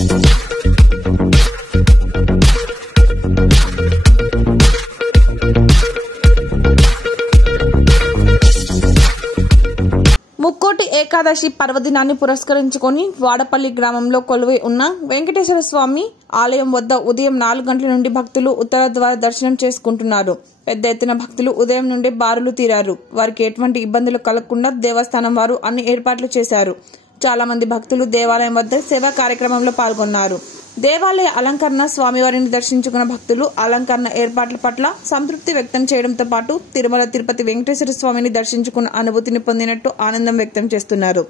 ముక్కోటి ఏకాదశి పర్వదినాన్ని పురస్కరించుకొని వాడపల్లి గ్రామంలో కొలువై ఉన్న వెంకటేశ్వర స్వామి ఆలయం వద్ద ఉదయం 4 గంటల నుండి భక్తులు ఉత్తర ద్వార దర్శనం చేసుకుంటున్నారు. పెద్ద ఎత్తున భక్తులు ఉదయం నుండి బారులు తీరారు. వారికి ఎటువంటి ఇబ్బందులు కలగకుండా దేవస్థానం వారు అన్ని ఏర్పాట్లు చేశారు. చాలా మంది భక్తులు దేవాలయం వద్ద సేవా కార్యక్రమంలో పాల్గొన్నారు. దేవాలయ అలంకరణ, స్వామివారిని దర్శించుకున్న భక్తులు అలంకరణ ఏర్పాట్ల పట్ల సంతృప్తి వ్యక్తం చేయడంతో పాటు తిరుమల తిరుపతి వెంకటేశ్వర స్వామిని దర్శించుకున్న అనుభూతిని పొందినట్టు ఆనందం వ్యక్తం చేస్తున్నారు.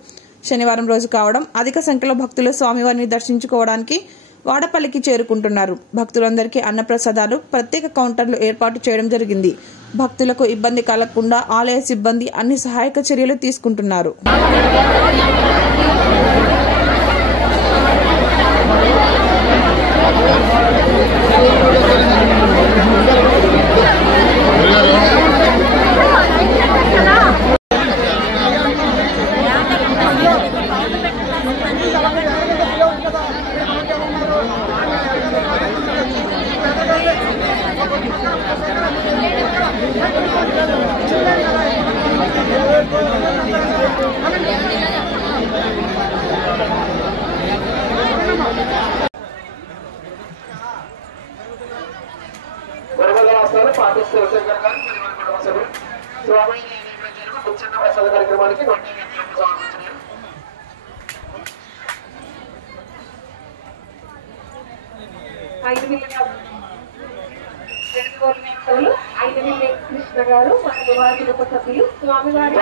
శనివారం రోజు కావడం అధిక సంఖ్యలో భక్తులు స్వామివారిని దర్శించుకోవడానికి వాడపల్లికి చేరుకుంటున్నారు. భక్తులందరికీ అన్నప్రసాదాలు, ప్రత్యేక కౌంటర్లు ఏర్పాటు చేయడం జరిగింది. భక్తులకు ఇబ్బంది కలగకుండా ఆలయ సిబ్బంది అన్ని సహాయక చర్యలు తీసుకుంటున్నారు. కృష్ణ గారు వారి సభ్యులు స్వామివారి